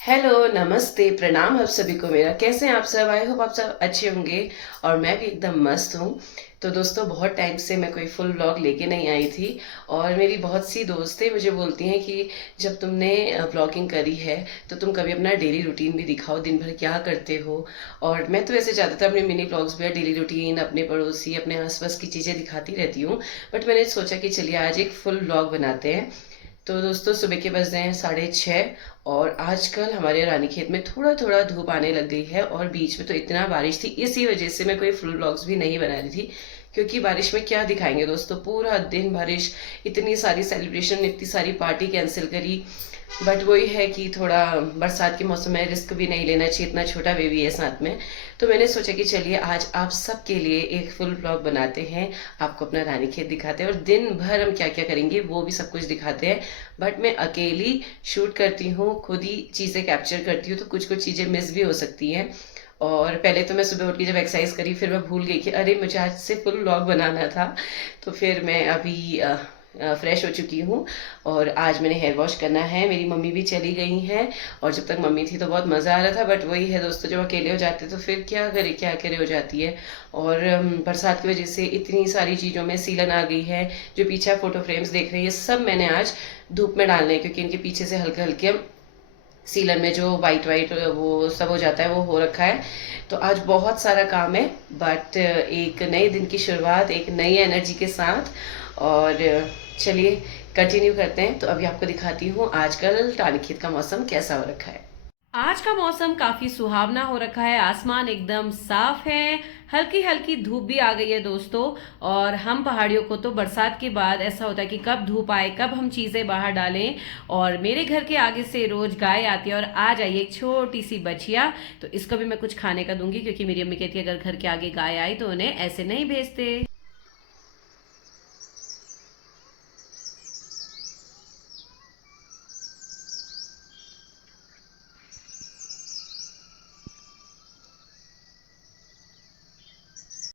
Hello, नमस्ते, प्रणाम आप सभी को मेरा। कैसे हैं आप सब? आई होप आप सब अच्छे होंगे और मैं भी एकदम मस्त हूँ। तो दोस्तों, बहुत टाइम से मैं कोई फुल व्लॉग लेके नहीं आई थी और मेरी बहुत सी दोस्तें मुझे बोलती हैं कि जब तुमने व्लॉगिंग करी है तो तुम कभी अपना डेली रूटीन भी दिखाओ, दिन भर क्या करते हो। और मैं तो वैसे ज़्यादातर अपने मिनी व्लॉग्स में डेली रूटीन, अपने पड़ोसी, अपने आसपास की चीज़ें दिखाती रहती हूँ। बट मैंने सोचा कि चलिए आज एक फुल व्लॉग बनाते हैं। तो दोस्तों, सुबह के बज रहे हैं 6:30 और आजकल हमारे रानीखेत में थोड़ा थोड़ा धूप आने लग गई है और बीच में तो इतना बारिश थी, इसी वजह से मैं कोई फुल व्लॉग्स भी नहीं बना रही थी। क्योंकि बारिश में क्या दिखाएंगे दोस्तों, पूरा दिन बारिश, इतनी सारी सेलिब्रेशन, इतनी सारी पार्टी कैंसिल करी। बट वही है कि थोड़ा बरसात के मौसम में रिस्क भी नहीं लेना चाहिए, इतना छोटा बेबी है साथ में। तो मैंने सोचा कि चलिए आज आप सबके लिए एक फुल ब्लॉग बनाते हैं, आपको अपना रानीखेत दिखाते हैं और दिन भर हम क्या क्या करेंगे वो भी सब कुछ दिखाते हैं। बट मैं अकेली शूट करती हूँ, खुद ही चीज़ें कैप्चर करती हूँ, तो कुछ कुछ चीज़ें मिस भी हो सकती हैं। और पहले तो मैं सुबह उठ के जब एक्सरसाइज करी फिर मैं भूल गई कि अरे मुझे आज से फुल व्लॉग बनाना था। तो फिर मैं अभी फ्रेश हो चुकी हूँ और आज मैंने हेयर वॉश करना है। मेरी मम्मी भी चली गई हैं और जब तक मम्मी थी तो बहुत मज़ा आ रहा था, बट वही है दोस्तों, जब अकेले हो जाते तो फिर क्या करे क्या करे हो जाती है। और बरसात की वजह से इतनी सारी चीज़ों में सीलन आ गई है। जो पीछे फोटो फ्रेम्स देख रहे हैं ये सब मैंने आज धूप में डालने हैं, क्योंकि इनके पीछे से हल्के हल्के सीलन में जो वाइट वाइट वो सब हो जाता है वो हो रखा है। तो आज बहुत सारा काम है, बट एक नए दिन की शुरुआत एक नई एनर्जी के साथ। और चलिए कंटिन्यू करते हैं। तो अभी आपको दिखाती हूँ आजकल रानीखेत का मौसम कैसा हो रखा है। आज का मौसम काफी सुहावना हो रखा है। आसमान एकदम साफ है। हल्की हल्की धूप भी आ गई है दोस्तों। और हम पहाड़ियों को तो बरसात के बाद ऐसा होता है कि कब धूप आए, कब हम चीजें बाहर डालें। और मेरे घर के आगे से रोज गाय आती है और आज आई एक छोटी सी बछिया। तो इसको भी मैं कुछ खाने का दूंगी, क्योंकि मेरी अम्मी कहती है अगर घर के आगे गाय आई तो उन्हें ऐसे नहीं भेजते।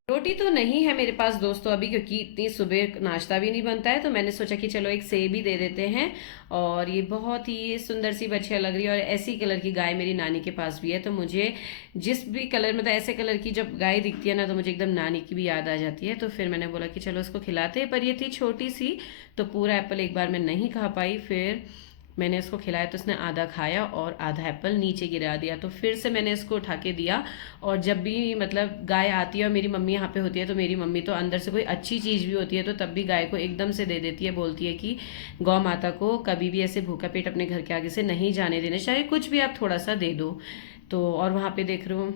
रोटी तो नहीं है मेरे पास दोस्तों अभी, क्योंकि इतनी सुबह नाश्ता भी नहीं बनता है। तो मैंने सोचा कि चलो एक सेब ही दे देते हैं। और ये बहुत ही सुंदर सी बच्चियां लग रही है और ऐसी कलर की गाय मेरी नानी के पास भी है। तो मुझे जिस भी कलर, मतलब ऐसे कलर की जब गाय दिखती है ना, तो मुझे एकदम नानी की भी याद आ जाती है। तो फिर मैंने बोला कि चलो उसको खिलाते हैं, पर ये थी छोटी सी, तो पूरा एप्पल एक बार मैं नहीं खा पाई। फिर मैंने उसको खिलाया तो उसने आधा खाया और आधा एप्पल नीचे गिरा दिया। तो फिर से मैंने इसको उठा के दिया। और जब भी मतलब गाय आती है और मेरी मम्मी यहाँ पे होती है, तो मेरी मम्मी तो अंदर से कोई अच्छी चीज़ भी होती है तो तब भी गाय को एकदम से दे देती है। बोलती है कि गौ माता को कभी भी ऐसे भूखा पेट अपने घर के आगे से नहीं जाने देना, चाहे कुछ भी आप थोड़ा सा दे दो। तो और वहाँ पे देख रहे हो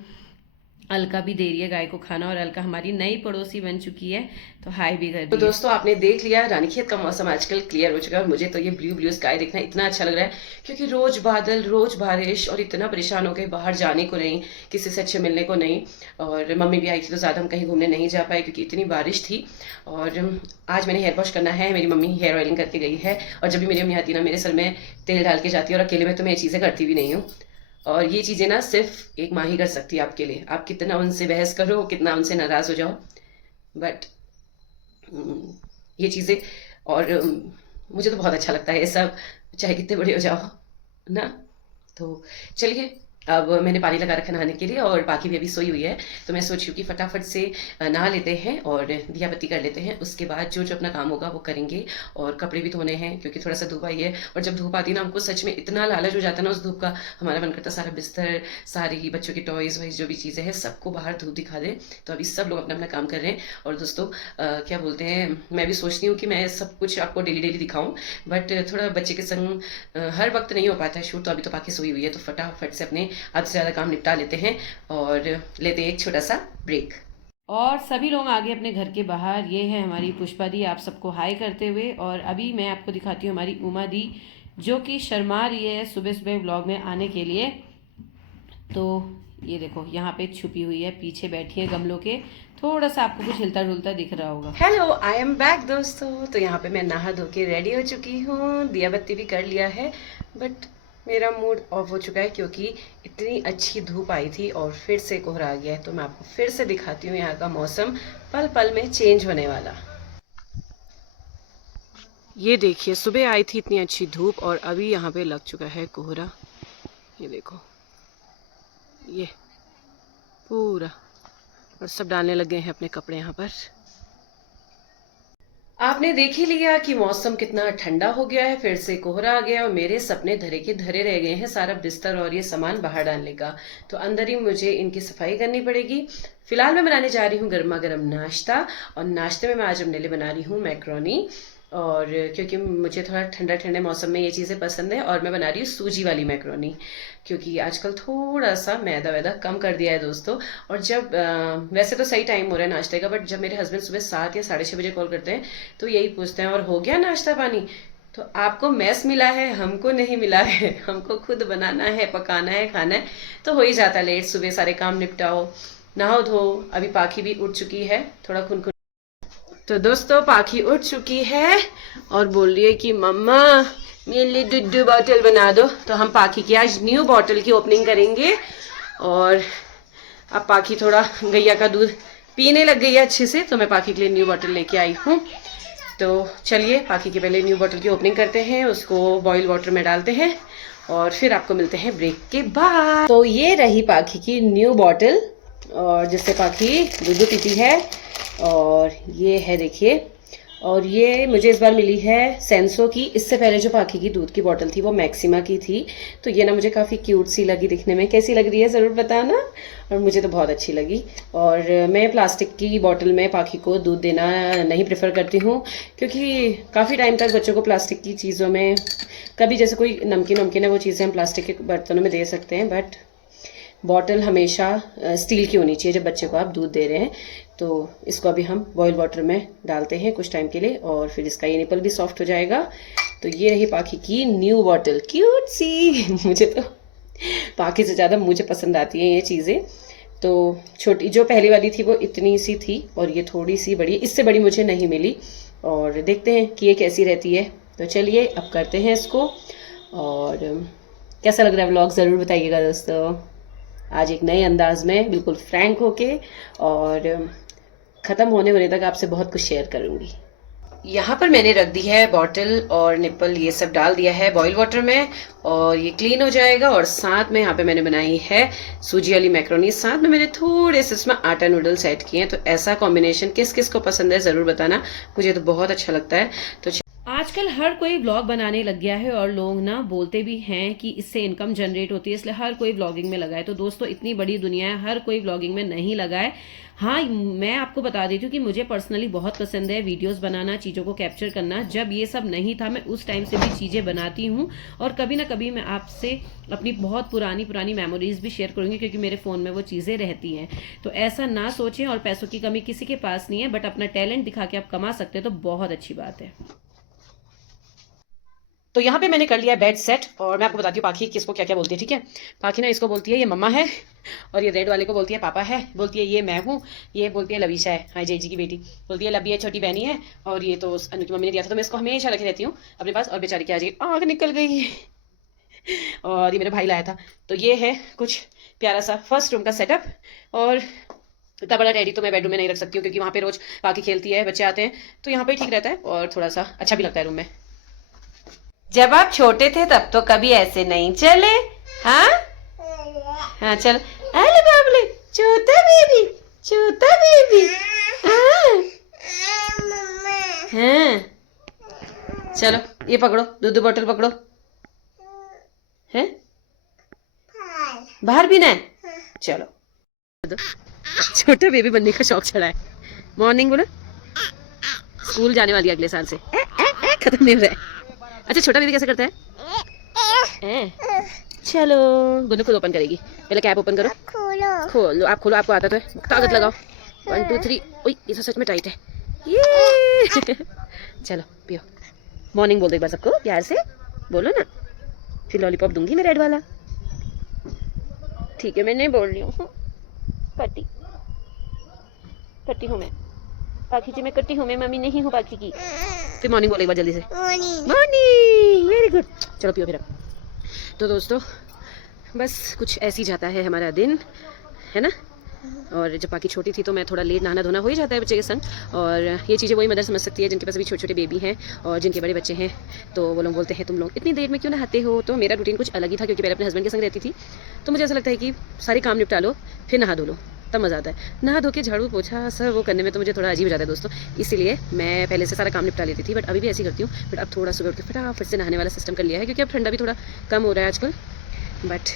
अलका भी दे रही है गाय को खाना, और अलका हमारी नई पड़ोसी बन चुकी है, तो हाय भी कर तो दी है। दोस्तों, आपने देख लिया रानीखेत का मौसम आजकल क्लियर हो चुका है और मुझे तो ये ब्लू ब्लू स्काई देखना इतना अच्छा लग रहा है, क्योंकि रोज बादल, रोज बारिश और इतना परेशान हो गए, बाहर जाने को नहीं, किसी से अच्छे मिलने को नहीं। और मम्मी भी आई थी तो ज़्यादा हम कहीं घूमने नहीं जा पाए क्योंकि इतनी बारिश थी। और आज मैंने हेयर वॉश करना है, मेरी मम्मी हेयर ऑयलिंग करके गई है। और जब भी मेरी मम्मी आती है ना, मेरे सर में तेल डाल के जाती है और अकेले में तो मैं ये चीज़ें करती भी नहीं हूँ। और ये चीज़ें ना सिर्फ एक माँ ही कर सकती है आपके लिए, आप कितना उनसे बहस करो, कितना उनसे नाराज़ हो जाओ, बट ये चीज़ें। और मुझे तो बहुत अच्छा लगता है ये सब, चाहे कितने बड़े हो जाओ ना। तो चलिए, अब मैंने पानी लगा रखा नहाने के लिए और बाकी भी अभी सोई हुई है। तो मैं सोच रही हूँ कि फटाफट से नहा लेते हैं और दिया बत्ती कर लेते हैं, उसके बाद जो जो अपना काम होगा वो करेंगे। और कपड़े भी धोने हैं क्योंकि थोड़ा सा धूप आई है, और जब धूप आती है ना हमको सच में इतना लालच हो जाता है ना उस धूप का, हमारा मन करता है सारा बिस्तर, सारी बच्चों की टॉयज़ वाइज जो भी चीज़ें हैं सबको बाहर धूप दिखा दे। तो अभी सब लोग अपना अपना काम कर रहे हैं। और दोस्तों, क्या बोलते हैं, मैं भी सोचती हूँ कि मैं सब कुछ आपको डेली डेली दिखाऊँ, बट थोड़ा बच्चे के संग हर वक्त नहीं हो पाता है शूट। तो अभी तो पाकि सोई हुई है, तो फटाफट से अपने आधे से ज़्यादा काम निपटा लेते हैं और लेते हैं एक छोटा सा ब्रेक। और सभी लोग आगे अपने घर के बाहर, ये है हमारी पुष्पा दी आप सबको हाय करते हुए। और अभी मैं आपको दिखाती हूँ हमारी उमा दी, जो कि शर्मा रही है सुबह सुबह ब्लॉग में आने के लिए। तो ये देखो यहाँ पे छुपी हुई है, पीछे बैठी है गमलों के। थोड़ा सा आपको कुछ हिलता डुलता दिख रहा होगा। हेलो, आई एम बैक दोस्तों। तो यहाँ पे मैं नहा धो के रेडी हो चुकी हूँ, दिया बत्ती भी कर लिया है, बट मेरा मूड ऑफ हो चुका है क्योंकि इतनी अच्छी धूप आई थी और फिर से कोहरा आ गया है। तो मैं आपको फिर से दिखाती हूँ यहाँ का मौसम पल पल में चेंज होने वाला। ये देखिए, सुबह आई थी इतनी अच्छी धूप और अभी यहाँ पे लग चुका है कोहरा। ये देखो, ये पूरा, और सब डालने लग गए हैं अपने कपड़े यहाँ पर। आपने देख ही लिया कि मौसम कितना ठंडा हो गया है, फिर से कोहरा आ गया और मेरे सपने धरे के धरे रह गए हैं। सारा बिस्तर और ये सामान बाहर डालने का, तो अंदर ही मुझे इनकी सफाई करनी पड़ेगी। फिलहाल मैं बनाने जा रही हूँ गर्मा गर्म नाश्ता, और नाश्ते में मैं आज अपने लिए बना रही हूँ मैक्रोनी, और क्योंकि मुझे थोड़ा ठंडा ठंडे मौसम में ये चीज़ें पसंद है, और मैं बना रही हूँ सूजी वाली मैक्रोनी, क्योंकि आजकल थोड़ा सा मैदा वैदा कम कर दिया है दोस्तों। और जब वैसे तो सही टाइम हो रहा है नाश्ते का, बट जब मेरे हस्बैंड सुबह 7 या 6:30 बजे कॉल करते हैं तो यही पूछते हैं, और हो गया नाश्ता पानी? तो आपको मैस मिला है, हमको नहीं मिला है, हमको खुद बनाना है, पकाना है, खाना है, तो हो ही जाता लेट। सुबह सारे काम निपटाओ, नहाओ धो। अभी पाखी भी उठ चुकी है, थोड़ा खुन। तो दोस्तों पाखी उठ चुकी है और बोल रही है कि मम्मा मेरे लिए दूध बॉटल बना दो। तो हम पाखी की आज न्यू बॉटल की ओपनिंग करेंगे, और अब पाखी थोड़ा गैया का दूध पीने लग गई है अच्छे से, तो मैं पाखी के लिए न्यू बॉटल लेके आई हूँ। तो चलिए पाखी की पहले न्यू बॉटल की ओपनिंग करते हैं, उसको बॉइल वाटर में डालते हैं, और फिर आपको मिलते हैं ब्रेक के बाद। तो ये रही पाखी की न्यू बॉटल, और जिससे पाखी दूध पीती है, और ये है देखिए। और ये मुझे इस बार मिली है सेंसो की। इससे पहले जो पाखी की दूध की बोतल थी वो मैक्सिमा की थी। तो ये ना मुझे काफ़ी क्यूट सी लगी दिखने में। कैसी लग रही है ज़रूर बताना, और मुझे तो बहुत अच्छी लगी। और मैं प्लास्टिक की बोतल में पाखी को दूध देना नहीं प्रेफर करती हूँ, क्योंकि काफ़ी टाइम तक बच्चों को प्लास्टिक की चीज़ों में, कभी जैसे कोई नमकीन है वो चीज़ें हम प्लास्टिक के बर्तनों में दे सकते हैं, बट बॉटल हमेशा स्टील की होनी चाहिए जब बच्चे को आप दूध दे रहे हैं। तो इसको अभी हम बॉयल वाटर में डालते हैं कुछ टाइम के लिए, और फिर इसका ये निपल भी सॉफ्ट हो जाएगा। तो ये रही पाखी की न्यू बॉटल, क्यूट सी। मुझे तो पाखी से ज़्यादा मुझे पसंद आती हैं ये चीज़ें। तो छोटी जो पहली वाली थी वो इतनी सी थी, और ये थोड़ी सी बड़ी, इससे बड़ी मुझे नहीं मिली। और देखते हैं कि ये कैसी रहती है। तो चलिए अब करते हैं इसको, और कैसा लग रहा है व्लॉग ज़रूर बताइएगा दोस्तों। आज एक नए अंदाज में बिल्कुल फ्रैंक होके, और ख़त्म होने तक आपसे बहुत कुछ शेयर करूँगी। यहाँ पर मैंने रख दी है बॉटल और निप्पल, ये सब डाल दिया है बॉयल वाटर में, और ये क्लीन हो जाएगा। और साथ में यहाँ पे मैंने बनाई है सूजी वाली मैक्रोनी, साथ में मैंने थोड़े से इसमें आटा नूडल्स ऐड किए हैं। तो ऐसा कॉम्बिनेशन किस किस को पसंद है ज़रूर बताना, मुझे तो बहुत अच्छा लगता है। तो आजकल हर कोई व्लॉग बनाने लग गया है, और लोग ना बोलते भी हैं कि इससे इनकम जनरेट होती है, इसलिए हर कोई व्लॉगिंग में लगा है। तो दोस्तों इतनी बड़ी दुनिया है, हर कोई व्लॉगिंग में नहीं लगा है। हाँ, मैं आपको बता देती हूँ कि मुझे पर्सनली बहुत पसंद है वीडियोस बनाना, चीज़ों को कैप्चर करना। जब ये सब नहीं था मैं उस टाइम से भी चीज़ें बनाती हूँ, और कभी ना कभी मैं आपसे अपनी बहुत पुरानी मेमोरीज भी शेयर करूँगी, क्योंकि मेरे फ़ोन में वो चीज़ें रहती हैं। तो ऐसा ना सोचें, और पैसों की कमी किसी के पास नहीं है, बट अपना टैलेंट दिखा के आप कमा सकते हैं तो बहुत अच्छी बात है। तो यहाँ पे मैंने कर लिया है बेड सेट, और मैं आपको बताती हूँ पाखी किसको क्या क्या बोलती है, ठीक है। पाखी ना इसको बोलती है ये मम्मा है, और ये रेड वाले को बोलती है पापा है, बोलती है ये मैं हूँ, ये बोलती है लवीशा है, हाँ जय जी की बेटी, बोलती है लबी है छोटी बहनी है, और ये तो अनु की मम्मी ने दिया था, तो मैं इसको हमेशा रखे रहती हूँ अपने पास। और बेचारी की आज आँख निकल गई और ये मेरा भाई लाया था। तो ये है कुछ प्यारा सा फर्स्ट रूम का सेटअप, और इतना बड़ा टेडी तो मैं बेडरूम में नहीं रख सकती हूँ, क्योंकि वहाँ पे रोज पाखी खेलती है, बच्चे आते हैं, तो यहाँ पे ठीक रहता है, और थोड़ा सा अच्छा भी लगता है रूम में। जब आप छोटे थे तब तो कभी ऐसे नहीं चले, हाँ हाँ चल, अरे बाबले छोटा बेबी, छोटा बेबी, हाँ हाँ चलो ये पकड़ो, दूध बॉटल पकड़ो, हैं बाहर भी ना है, चलो। छोटा बेबी बनने का शौक चढ़ा है। मॉर्निंग बोलो, स्कूल जाने वाली है अगले साल से, खत्म नहीं हो रहा है। अच्छा छोटा बेबी कैसे करता है? चलो गुन्नू खुद ओपन करेगी, पहले कैप ओपन करो, खोलो आप, खोलो, आपको आता तो है, ताकत लगाओ, 1 2 3, ओए ये तो सच में टाइट है ये। चलो पियो, मॉर्निंग बोल दो एक बार सबको प्यार से, बोलो ना, फिर लॉलीपॉप दूंगी मैं रेड वाला, ठीक है। मैं नहीं बोल रही हूँ, पट्टी पट्टी हूँ मैं, पाखी जी मैं कट्टी हूँ, मैं मम्मी नहीं हूँ पाखी की। फिर मॉर्निंग बोले एक बार जल्दी से, मॉर्निंग, वेरी गुड। चलो पियो फिर अब। तो दोस्तों बस कुछ ऐसे ही जाता है हमारा दिन, है ना। और जब बाकी छोटी थी तो मैं थोड़ा लेट नहाना धोना हो ही जाता है बच्चे के संग। और ये चीज़ें वही मदर समझ सकती है जिनके पास अभी छोटे छोटे बेबी हैं और जिनके बड़े बच्चे हैं। तो वो लोग बोलते हैं तुम लोग इतनी देर में क्यों नहाते हो। तो मेरा रूटीन कुछ अलग ही था क्योंकि पहले अपने हस्बैंड के संग रहती थी, तो मुझे ऐसा लगता है कि सारे काम निपटा लो फिर नहा धो लो, तब मज़ा आता है। नहा धो के झाड़ू पोछा सब वो करने में तो मुझे थोड़ा अजीब हो जाता है दोस्तों, इसीलिए मैं पहले से सारा काम निपटा लेती थी। बट अभी भी ऐसी करती हूँ, बट अब थोड़ा सुबह उठ के फटाफट से नहाने वाला सिस्टम कर लिया है क्योंकि अब ठंडा भी थोड़ा कम हो रहा है आजकल। बट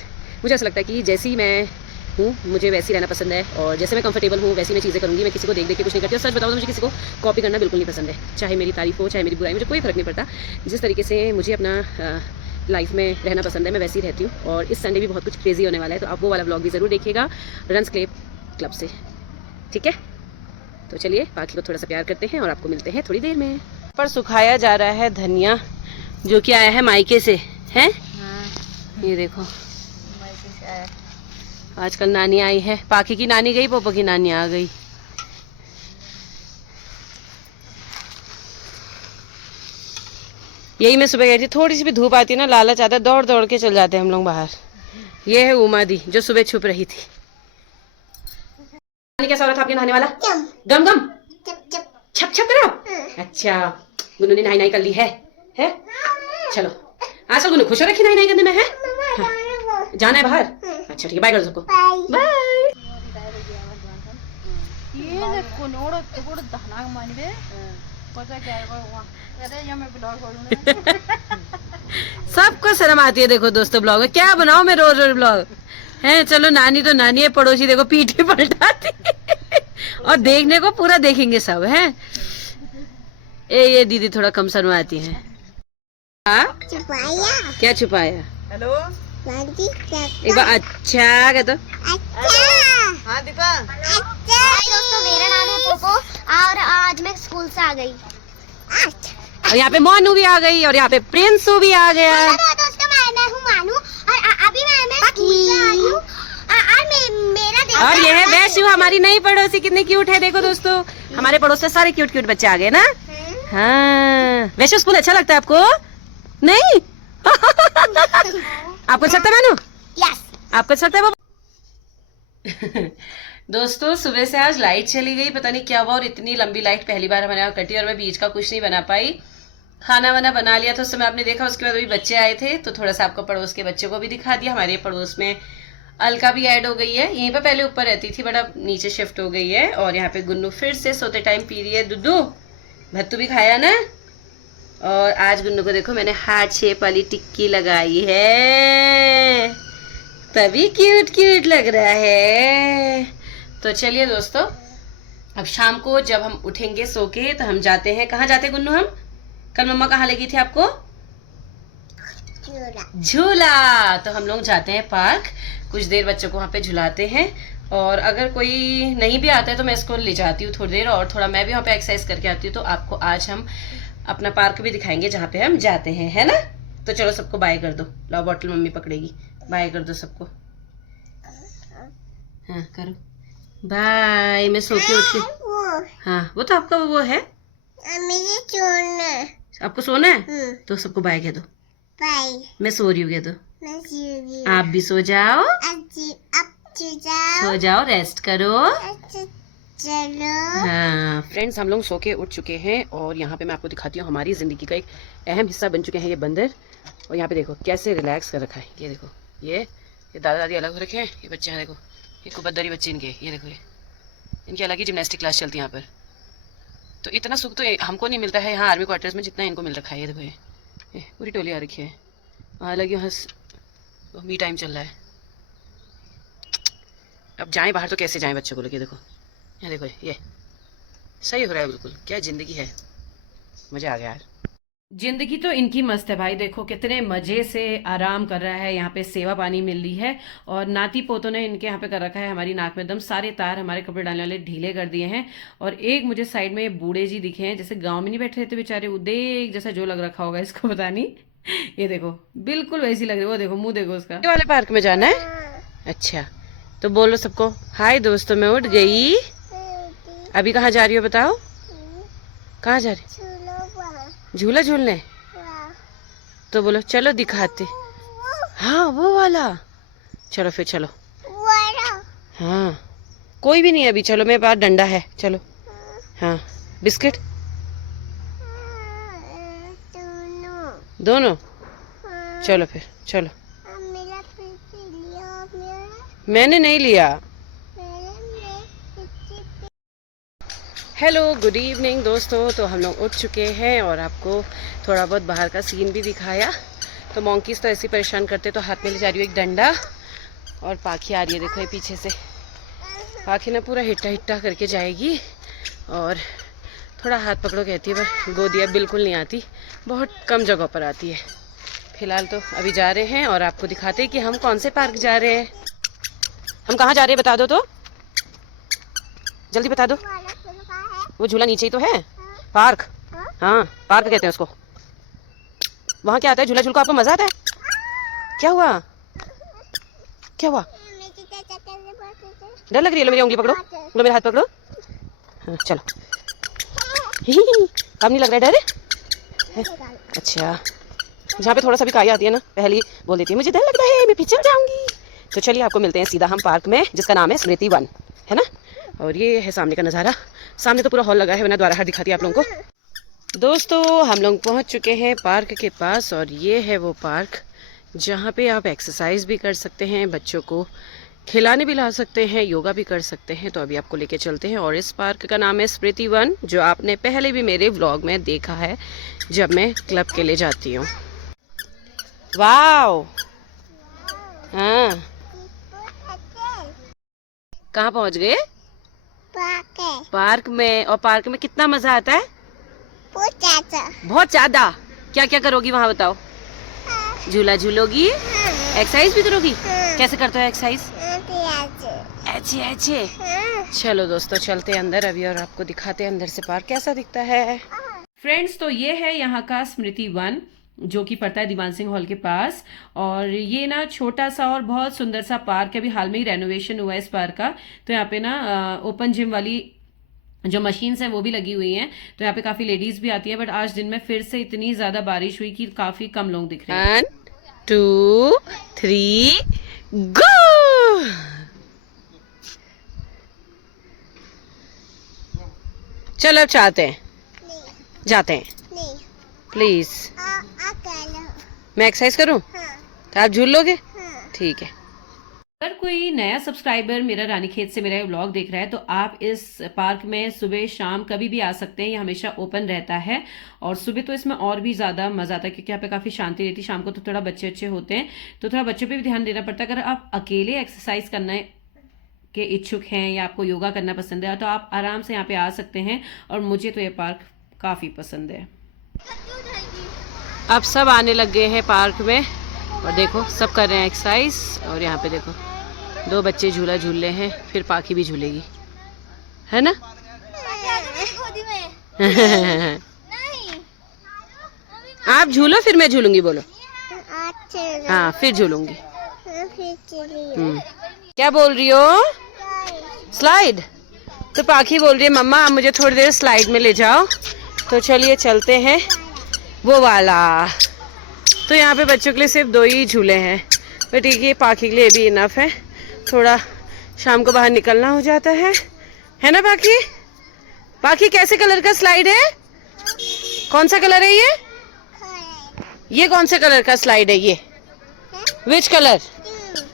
मुझे ऐसा लगता है कि जैसी मैं हूँ मुझे वैसी रहना पसंद है और जैसे मैं कंफर्टेबल हूँ वैसी मैं चीज़ें करूँगी। मैं किसी को देख देख के कुछ नहीं करती और सच बताऊँ तो मुझे किसी को कॉपी करना बिल्कुल नहीं पसंद है, चाहे मेरी तारीफ हो चाहे मेरी बुराई, मुझे कोई फ़र्क नहीं पड़ता। जिस तरीके से मुझे अपना लाइफ में रहना पसंद है मैं वैसी रहती हूँ। और इस संडे भी बहुत कुछ क्रेजी होने वाला है, तो आप वो वाला ब्लॉग भी ज़रूर देखिएगा रन्स क्लब से, ठीक है। तो चलिए बाकी को थोड़ा सा प्यार करते हैं और आपको मिलते हैं थोड़ी देर में। पर सुखाया जा रहा है धनिया जो कि आया है मायके से, है ये देखो आजकल नानी आई है, पाकी की नानी गई, पोपो की नानी आ गई। यही मैं सुबह गई थी, थोड़ी सी भी धूप आती है ना लालच आता है, दौड़ दौड़ के चल जाते हैं हम लोग बाहर। ये है उमा दी जो सुबह छुप रही थी। कैसा हो रहा था आपके नहाने वाला? गम गम छप छप करो। अच्छा गुन्नू ने नहाई नहाई कर ली है? चलो आजकल गुन्नू खुश हो रखी नहाई नहाई करने में है? हाँ। जाना है बाहर? अच्छा ठीक है, बाय कर दो सबको, बाय। सबको शर्म आती है देखो दोस्तों ब्लॉग में, क्या बनाओ मैं रोज रोज ब्लॉग है। चलो नानी तो नानी है, पड़ोसी देखो पीठी पलटाती और देखने को पूरा देखेंगे सब है। ये दीदी थोड़ा कम शर्म आती है। छुपाया क्या? छुपाया हेलो एक बार अच्छा कह तो हाँ दीपा। अच्छा दोस्तों मेरा नाम है पोपो और आज मैं स्कूल से आ गई। और यहाँ पे मोनू भी आ गई और यहाँ पे प्रिंसू भी आ गया। दोस्तों मैं हूँ मानू और अभी मैं स्कूल से आई हूँ और मेरा और ये है वैशु हमारी नई पड़ोसी, कितनी क्यूट है देखो दोस्तों। हमारे पड़ोस में सारे क्यूट क्यूट बच्चे आ गए ना। हाँ वैशु स्कूल अच्छा लगता है आपको? नहीं आपको अच्छा लगता है मानू? यस आपको अच्छा लगता है बाबा? दोस्तों सुबह से आज लाइट चली गई, पता नहीं क्या हुआ और इतनी लंबी लाइट पहली बार हमारे यहाँ कटी और मैं बीच का कुछ नहीं बना पाई। खाना वाना बना लिया तो उस समय आपने देखा, उसके बाद अभी बच्चे आए थे तो थोड़ा सा आपको पड़ोस के बच्चों को भी दिखा दिया। हमारे पड़ोस में अलका भी ऐड हो गई है, यहीं पे पहले ऊपर रहती थी बट अब नीचे शिफ्ट हो गई है। और यहाँ पे गुन्नू फिर से सोते टाइम पी रही है दुद्धू। भत्तू भी खाया ना। और आज गुन्नू को देखो मैंने हार्ट शेप वाली टिक्की लगाई है, तभी क्यूट क्यूट लग रहा है। तो चलिए दोस्तों अब शाम को जब हम उठेंगे सो के तो हम जाते हैं, कहाँ जाते हैं गुन्नू हम? कल मम्मा कहाँ ले गई थी आपको? झूला। तो हम लोग जाते हैं पार्क, कुछ देर बच्चों को वहाँ पे झुलाते हैं और अगर कोई नहीं भी आता है तो मैं इसको ले जाती हूँ थोड़ी देर और थोड़ा मैं भी वहाँ पे एक्सरसाइज करके आती हूँ। तो आपको आज हम अपना पार्क भी दिखाएंगे जहाँ पे हम जाते हैं, है ना। तो चलो सबको बाय कर दो, लाओ बॉटल मम्मी पकड़ेगी, बाय कर दो सबको। हाँ करो बाय। मैं सो के उठ के, हाँ वो तो आपका वो है, आपको सोना है तो सबको बाय कह दो। बाय। मैं सो रही हूँ कह दो। आप भी सो जाओ, सो जाओ, रेस्ट करो। हाँ फ्रेंड्स हम लोग सो के उठ चुके हैं और यहाँ पे मैं आपको दिखाती हूँ हमारी जिंदगी का एक अहम हिस्सा बन चुके हैं ये बंदर। और यहाँ पे देखो कैसे रिलैक्स कर रखा है, ये देखो ये दादा दादी अलग हो रखे हैं, ये बच्चे हैं देखो, ये कुबद्दरी बच्चे इनके, ये देखो ये इनकी अलग ही जिम्नास्टिक क्लास चलती है यहाँ पर। तो इतना सुख तो हमको नहीं मिलता है यहाँ आर्मी क्वार्टर्स में जितना इनको मिल रखा है। ये देखो ये पूरी टोली आ रखी है, वहाँ लगी वहाँ मी टाइम चल रहा है। अब जाएं बाहर तो कैसे जाएं बच्चों को लेके, देखो यहाँ देखो ये सही हो रहा है बिल्कुल। क्या जिंदगी है, मजा आ गया यार। जिंदगी तो इनकी मस्त है भाई, देखो कितने मजे से आराम कर रहा है। यहाँ पे सेवा पानी मिल रही है और नाती पोतों ने इनके यहाँ पे कर रखा है हमारी नाक में दम, सारे तार हमारे कपड़े डालने वाले ढीले कर दिए हैं। और एक मुझे साइड में ये बूढ़े जी दिखे हैं, जैसे गाँव में नहीं बैठे रहते बेचारे, उदेक जैसा जो लग रखा होगा इसको पता नहीं। ये देखो बिल्कुल वैसी लग रही है, वो देखो मुँह देखो उसका। वाले पार्क में जाना है? अच्छा तो बोलो सबको हाय दोस्तों, मैं उठ गई। अभी कहाँ जा रही हो बताओ? कहाँ जा रही? झूला झूलने। तो बोलो चलो दिखाते। हाँ वो वाला, चलो फिर चलो। हाँ कोई भी नहीं है अभी, चलो मेरे पास डंडा है, चलो। हाँ, बिस्किट दोनों, चलो फिर चलो। मैंने नहीं लिया। हेलो गुड इवनिंग दोस्तों, तो हम लोग उठ चुके हैं और आपको थोड़ा बहुत बाहर का सीन भी दिखाया। तो मॉन्कीज तो ऐसे ही परेशान करते, तो हाथ में ले जा रही हूँ एक डंडा और पाखी आ रही है, देखो ये पीछे से। पाखी ना पूरा हिट्टा हिट्टा करके जाएगी और थोड़ा हाथ पकड़ो कहती है, पर गोदिया बिल्कुल नहीं आती, बहुत कम जगह पर आती है। फिलहाल तो अभी जा रहे हैं और आपको दिखाते हैं कि हम कौन से पार्क जा रहे हैं। हम कहाँ जा रहे हैं बता दो तो, जल्दी बता दो। वो झूला नीचे ही तो है, पार्क। हाँ पार्क कहते हैं उसको। वहाँ क्या आता है, झूला झूल को आपको मजा आता है? क्या हुआ, क्या हुआ? डर लग रही है? लो मेरी उंगली पकड़ो, लो मेरा हाथ पकड़ो। हाँ चलो। अब नहीं लग रहा है डर है? अच्छा, जहाँ पे थोड़ा सा भी काई आती है ना, पहले ही बोल देती है मुझे डर लग रहा है, मैं पीछे जाऊंगी। तो चलिए आपको मिलते हैं सीधा हम पार्क में, जिसका नाम है स्मृति वन, है ना। और ये है सामने का नज़ारा। सामने तो पूरा हॉल लगा है, वरना द्वारा हट दिखाती है आप लोगों को। दोस्तों हम लोग पहुंच चुके हैं पार्क के पास, और ये है वो पार्क जहाँ पे आप एक्सरसाइज भी कर सकते हैं, बच्चों को खिलाने भी ला सकते हैं, योगा भी कर सकते हैं। तो अभी आपको लेके चलते हैं, और इस पार्क का नाम है स्मृति वन, जो आपने पहले भी मेरे व्लॉग में देखा है जब मैं क्लब के लिए जाती हूँ। वाओ, हाँ कहाँ पहुँच गए? पार्क में। और पार्क में कितना मजा आता है? बहुत ज्यादा। क्या क्या करोगी वहाँ बताओ? झूला झूलोगी, एक्सरसाइज भी करोगी? कैसे करते हो एक्सरसाइज? ऐसे ऐसे। चलो दोस्तों चलते हैं अंदर अभी, और आपको दिखाते हैं अंदर से पार्क कैसा दिखता है। फ्रेंड्स, तो ये है यहाँ का स्मृति वन, जो कि पड़ता है दीवान सिंह हॉल के पास। और ये ना छोटा सा और बहुत सुंदर सा पार्क है। अभी हाल में ही रेनोवेशन हुआ है इस पार्क का। तो यहाँ पे ना ओपन जिम वाली जो मशीन्स हैं वो भी लगी हुई हैं, तो यहाँ पे काफी लेडीज भी आती हैं। बट आज दिन में फिर से इतनी ज्यादा बारिश हुई कि काफी कम लोग दिख रहे हैं। 1 2 3 गो। चलो अब चाहते हैं, जाते हैं प्लीज। मैं एक्सरसाइज करूं? तो आप झूल लोगे? ठीक है। अगर कोई नया सब्सक्राइबर मेरा रानीखेत से मेरा व्लॉग देख रहा है, तो आप इस पार्क में सुबह शाम कभी भी आ सकते हैं। ये हमेशा ओपन रहता है, और सुबह तो इसमें और भी ज़्यादा मज़ा आता है, क्योंकि यहाँ पे काफ़ी शांति रहती है। शाम को तो थोड़ा बच्चे अच्छे होते हैं, तो थोड़ा बच्चों पे भी ध्यान देना पड़ता है। अगर आप अकेले एक्सरसाइज करना के इच्छुक हैं या आपको योगा करना पसंद है, तो आप आराम से यहाँ पे आ सकते हैं। और मुझे तो ये पार्क काफ़ी पसंद है। अब सब आने लग गए हैं पार्क में, और देखो सब कर रहे हैं एक्सरसाइज। और यहाँ पे देखो 2 बच्चे झूला झूल रहे हैं, फिर पाखी भी झूलेगी, है ना। आप झूलो फिर मैं झूलूंगी, बोलो। हाँ फिर झूलूंगी। क्या बोल रही हो? स्लाइड? तो पाखी बोल रही है मम्मा आप मुझे थोड़ी देर स्लाइड में ले जाओ। तो चलिए चलते हैं वो वाला। तो यहाँ पे बच्चों के लिए सिर्फ 2 ही झूले हैं, पर ठीक है पाखी के लिए भी इनफ है। थोड़ा शाम को बाहर निकलना हो जाता है ना पाखी? पाखी कैसे कलर का स्लाइड है? कौन सा कलर है ये? ये कौन से कलर का स्लाइड है ये? Which colour?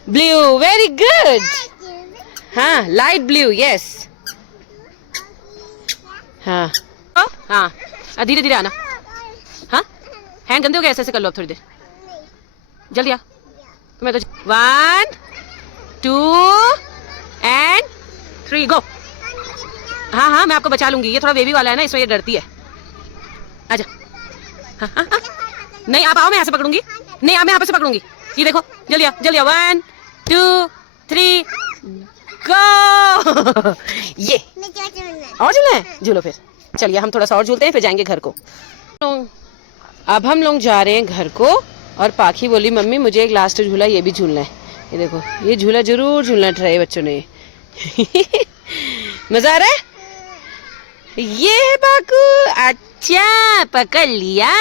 Blue. Very good. हाँ लाइट ब्लू, यस। हाँ हाँ धीरे धीरे आना। हाँ हैंड गंदे हो गए, ऐसे ऐसे कर लो अब थोड़ी देर, जल्दी आ। तो मैं तो 1 2 एंड 3 गो। हाँ हाँ मैं आपको बचा लूंगी, ये थोड़ा बेबी वाला है ना, इसमें ये डरती है। आजा। हाँ, हाँ, हाँ। नहीं आप आओ, मैं यहाँ से पकड़ूंगी। नहीं आप मैं यहाँ से पकड़ूंगी। ये देखो जल्दी आ जल्दी आ। 1 2 3 गो। ये और झूलना है, झूलो फिर। चलिए हम थोड़ा सा और झूलते हैं, फिर जाएंगे घर को। अब हम लोग जा रहे हैं घर को, और पाखी बोली मम्मी मुझे एक लास्ट झूला ये भी झूलना है। ये देखो ये झूला जरूर झूलना ट्राई बच्चों ने। मजा आ रहा है? ये है बाकू। अच्छा पकड़ लिया,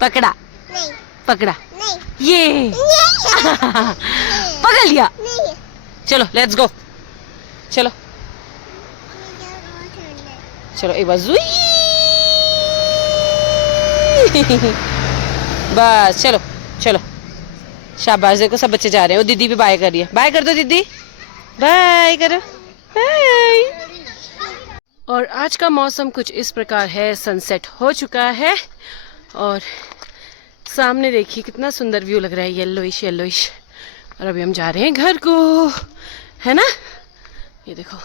पकड़ा पकड़ा, ये पकड़ लिया। चलो लेट्स गो। चलो चलो एक बार जुई बस चलो चलो शाबाश। देखो सब बच्चे जा रहे हैं। वो दीदी भी बाय कर रही है। बाय कर दो दीदी, बाय करो, बाय। और आज का मौसम कुछ इस प्रकार है। सनसेट हो चुका है और सामने देखिए कितना सुंदर व्यू लग रहा है, येलोइश येलोइश। और अभी हम जा रहे हैं घर को, है ना। ये देखो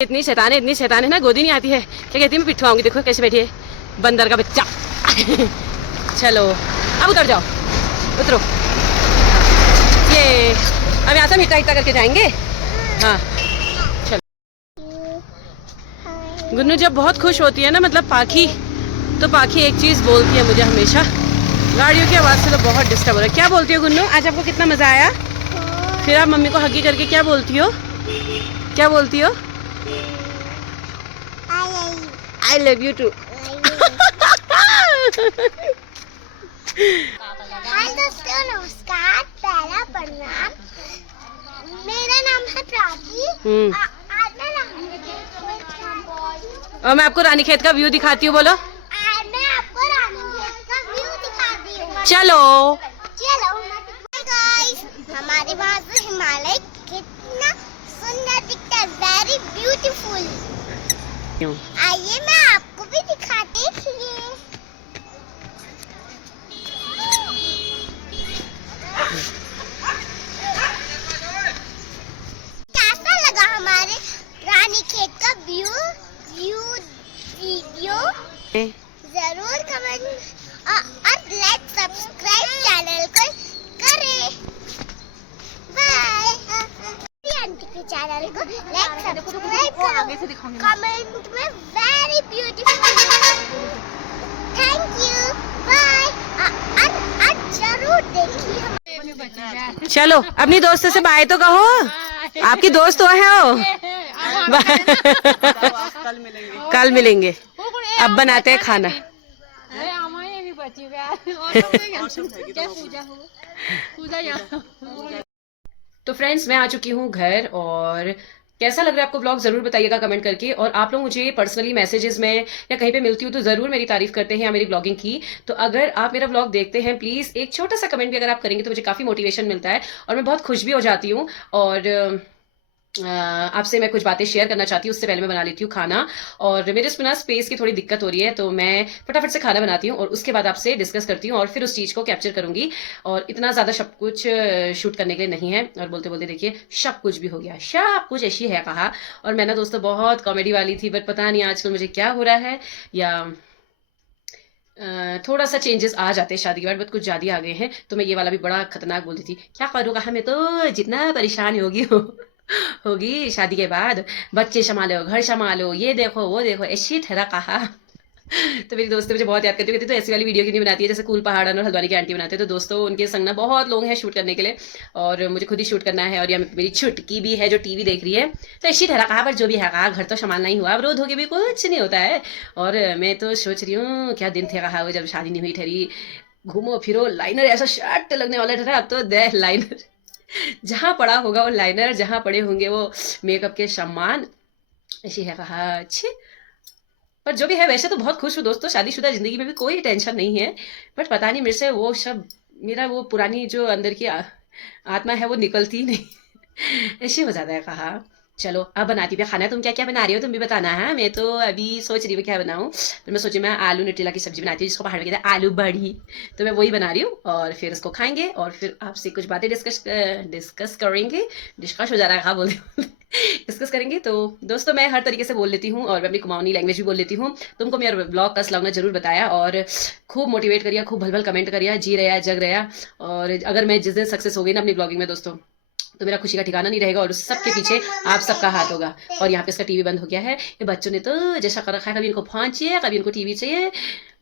इतनी शैतान है ना, गोदी नहीं आती है। क्या कहती है, मैं पिट्ठू आऊंगी। देखो कैसे बैठी है, बंदर का बच्चा। चलो अब उतर जाओ, उतरो। ये अब यहाँ से हिटा हिटा करके जाएंगे। हाँ चलो। गुन्नू जब बहुत खुश होती है ना, मतलब पाखी, तो पाखी एक चीज बोलती है मुझे हमेशा। गाड़ियों की आवाज से तो बहुत डिस्टर्ब हो रहा है। क्या बोलती हो गुन्नू? आज आपको कितना मजा आया? फिर आप मम्मी को हगी करके क्या बोलती हो? क्या बोलती हो? I love you too. हाय दोस्तों, नमस्कार, पहला प्रणाम। मेरा नाम है प्राची। आज मैं और मैं आपको रानीखेत का व्यू दिखाती हूँ। बोलो। आज मैं आपको रानीखेत का व्यू दिखाती हूँ। चलो चलो गाइस, हमारे वहाँ से हिमालय कितना सुंदर दिखता है, वेरी ब्यूटीफुल। आइए मैं आपको भी दिखाती हूँ। कैसा लगा हमारे रानीखेत का वीडियो? जरूर कमेंट और लाइक सब्सक्राइब चैनल को करें। बाय। आंटी के चैनल को लाइक सब्सक्राइब करो, कमेंट में very beautiful. Thank you, bye. और जरूर देखिए। चलो अपनी दोस्त से बाय तो कहो। आपकी दोस्त तो है वो। कल मिलेंगे। अब बनाते हैं खाना। तो फ्रेंड्स मैं आ चुकी हूँ घर, और कैसा लग रहा है आपको ब्लॉग जरूर बताइएगा कमेंट करके। और आप लोग मुझे पर्सनली मैसेजेस में या कहीं पे मिलती हूँ तो जरूर मेरी तारीफ करते हैं या मेरी ब्लॉगिंग की। तो अगर आप मेरा ब्लॉग देखते हैं, प्लीज एक छोटा सा कमेंट भी अगर आप करेंगे तो मुझे काफी मोटिवेशन मिलता है और मैं बहुत खुश भी हो जाती हूँ। और आपसे मैं कुछ बातें शेयर करना चाहती हूँ। उससे पहले मैं बना लेती हूँ खाना, और मेरे इसमें ना स्पेस की थोड़ी दिक्कत हो रही है, तो मैं फटाफट से खाना बनाती हूँ और उसके बाद आपसे डिस्कस करती हूँ और फिर उस चीज़ को कैप्चर करूंगी। और इतना ज़्यादा सब कुछ शूट करने के लिए नहीं है। और बोलते बोलते देखिए सब कुछ भी हो गया, सब कुछ ऐसी है कहा। और मैं ना दोस्तों बहुत कॉमेडी वाली थी, बट पता नहीं आजकल मुझे क्या हो रहा है, या थोड़ा सा चेंजेस आ जाते हैं शादी के बाद, बट कुछ ज़्यादा आ गए हैं। तो मैं ये वाला भी बड़ा खतरनाक बोलती थी। क्या करूँ, कहा मैं तो जितना परेशान होगी शादी के बाद, बच्चे संभालो, घर संभालो, ये देखो वो देखो, ऐसी ठहरा कहा। तो मेरी दोस्त मुझे बहुत याद करती है, कहती तो ऐसी वाली वीडियो क्यों नहीं बनाती है जैसे कूल पहाड़न और हल्द्वानी की आंटी बनाते हैं। तो दोस्तों उनके संग ना बहुत लोग हैं शूट करने के लिए, और मुझे खुद ही शूट करना है। और यहाँ मेरी छुटकी भी है जो टीवी देख रही है। तो ऐसी ठहरा कहा, पर जो भी है कहा, घर तो संभालना ही हुआ, अब रोध होके भी कुछ नहीं होता है। और मैं तो सोच रही हूँ क्या दिन थे कहा वो, जब शादी नहीं हुई ठहरी, घूमो फिरो, लाइनर ऐसा शर्ट लगने वाला ठहरा। अब तो दे लाइनर जहाँ पड़ा होगा वो लाइनर, जहाँ पड़े होंगे वो मेकअप के सामान, ऐसी है कहा। अच्छी, पर जो भी है वैसे तो बहुत खुश हूँ दोस्तों। शादीशुदा जिंदगी में भी कोई टेंशन नहीं है, बट पता नहीं मेरे से वो सब, मेरा वो पुरानी जो अंदर की आत्मा है वो निकलती नहीं। ऐसे हो जाता है कहा। चलो अब बनाती हूँ खाना। तुम क्या क्या बना रही हो तुम भी बताना है। मैं तो अभी सोच रही हूँ क्या बनाऊँ, तो मैं सोची मैं आलू न्यूट्रेला की सब्जी बनाती हूँ, जिसको पहाड़ में कहते हैं आलू बड़ी। तो मैं वही बना रही हूँ, और फिर उसको खाएंगे और फिर आपसे कुछ बातें डिस्कस करेंगे। डिस्कस हो जा रहा है कहा बोलते डिस्कस करेंगे। तो दोस्तों मैं हर तरीके से बोल लेती हूँ, और मैं अपनी कुमाऊनी लैंग्वेज भी बोल लेती हूँ। तुमको मेरा ब्लॉग का स्लॉग जरूर बताया, और खूब मोटिवेट करिए, खूब भल भल कमेंट करिए, जी रहा जग रहा। और अगर मैं जिस दिन सक्सेस हो गई ना अपनी ब्लॉगिंग में दोस्तों, तो मेरा खुशी का ठिकाना नहीं रहेगा, और उस सबके पीछे आप सबका हाथ होगा। और यहाँ पे इसका टीवी बंद हो गया है। ये बच्चों ने तो जैसा कर रखा है, कभी इनको फोन चाहिए, कभी इनको टीवी चाहिए,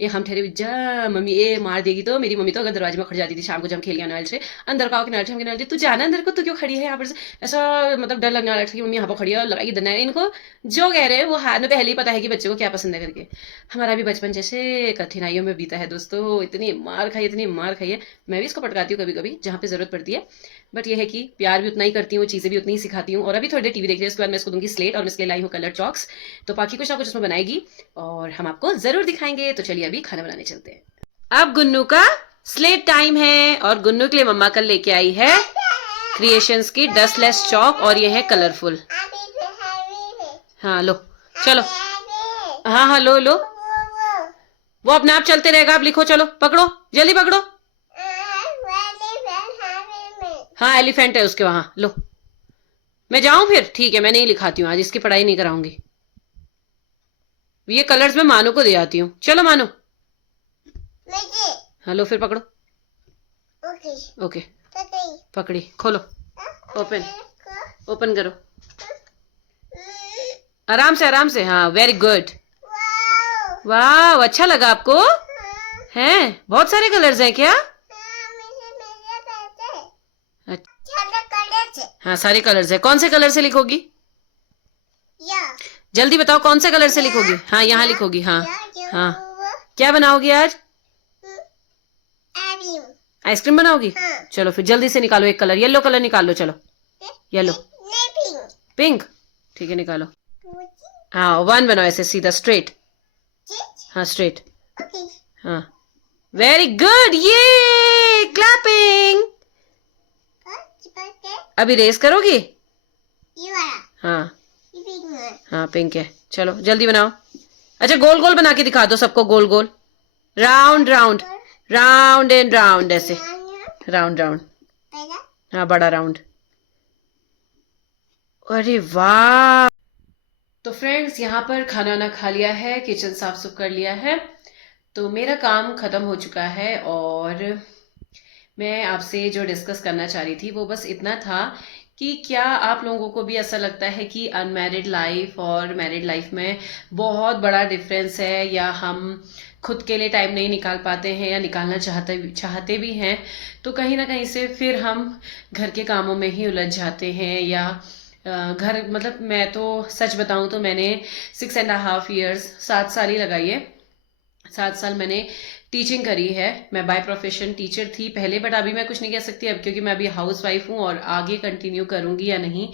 ये हम ठहरे जा मम्मी ये मार देगी। तो मेरी मम्मी तो अगर दरवाजे में खड़ जाती थी शाम को जब खेल के आने वाले से, अंदर का किनारे से हम किनारे, तू जाना अंदर को, तू क्यों खड़ी है यहाँ पर से? ऐसा मतलब डर लगने वाला था कि मम्मी यहाँ पर खड़ी है और लगाएगी दना। इनको जो कह रहे हैं वो हाथ में पहले ही पता है कि बच्चे को क्या पसंद है करके। हमारा भी बचपन जैसे कठिनाइयों में बीता है दोस्तों, इतनी मार खाई, इतनी मार खाई है। मैं भी इसको पटकाती हूँ कभी कभी जहाँ पे जरूरत पड़ती है, बट ये है कि प्यार भी उतना ही करती हूँ, चीजें भी उतनी ही सिखाती हूँ। और अभी थोड़ी देर टीवी देख रही है, उसके बाद मैं इसको दूंगी स्लेट और मैं इसके लाई हूँ कलर चॉक्स, तो बाकी कुछ ना कुछ उसमें बनाएगी और हम आपको जरूर दिखाएंगे। तो चलिए अभी खाना बनाने चलते हैं। अब गुन्नू का स्लेट टाइम है और गुन्नू के लिए मम्मा कल लेके आई है क्रिएशंस की डस्टलेस चॉक और ये है कलरफुल। हाँ लो चलो, हाँ हाँ लो लो, वो अपने आप चलते रहेगा, आप लिखो, चलो पकड़ो जल्दी पकड़ो। हाँ एलिफेंट है उसके वहां, लो मैं जाऊं फिर? ठीक है मैं नहीं लिखाती हूँ आज, इसकी पढ़ाई नहीं कराऊंगी। ये कलर्स मैं मानो को दे आती हूँ, चलो मानो। हेलो फिर पकड़ो। ओके पकड़ी, खोलो, ओपन ओपन करो, आराम से, हाँ वेरी गुड। वाह अच्छा लगा आपको? हैं बहुत सारे कलर्स हैं क्या? हाँ सारे कलर्स है। कौन से कलर से लिखोगी? जल्दी बताओ कौन से कलर से लिखोगी? हाँ यहाँ लिखोगी। हाँ हाँ क्या बनाओगी आज? आइसक्रीम बनाओगी? चलो फिर जल्दी से निकालो एक कलर, येलो कलर निकाल लो, चलो येलो, पिंक, ठीक है निकालो। हाँ वन बनाओ ऐसे सीधा स्ट्रेट, हाँ स्ट्रेट, हाँ वेरी गुड, ये क्लैपिंग। अभी रेस करोगी? हाँ हाँ पिंक है, चलो जल्दी बनाओ। अच्छा गोल गोल बना के दिखा दो सबको, गोल गोल, round round, round and round, ऐसे राउंड राउंड, हाँ बड़ा राउंड। अरे वाह। तो फ्रेंड्स यहाँ पर खाना वाना खा लिया है, किचन साफ सुफ कर लिया है, तो मेरा काम खत्म हो चुका है। और मैं आपसे जो डिस्कस करना चाह रही थी वो बस इतना था कि क्या आप लोगों को भी ऐसा लगता है कि अनमैरिड लाइफ और मैरिड लाइफ में बहुत बड़ा डिफरेंस है, या हम खुद के लिए टाइम नहीं निकाल पाते हैं या निकालना चाहते भी हैं तो कहीं ना कहीं से फिर हम घर के कामों में ही उलझ जाते हैं। या घर मतलब मैं तो सच बताऊं तो मैंने 6.5 years 7 साल ही लगाई है, 7 साल मैंने टीचिंग करी है। मैं बाय प्रोफेशन टीचर थी पहले, बट अभी मैं कुछ नहीं कह सकती अब, क्योंकि मैं अभी हाउस वाइफ हूँ और आगे कंटिन्यू करूँगी या नहीं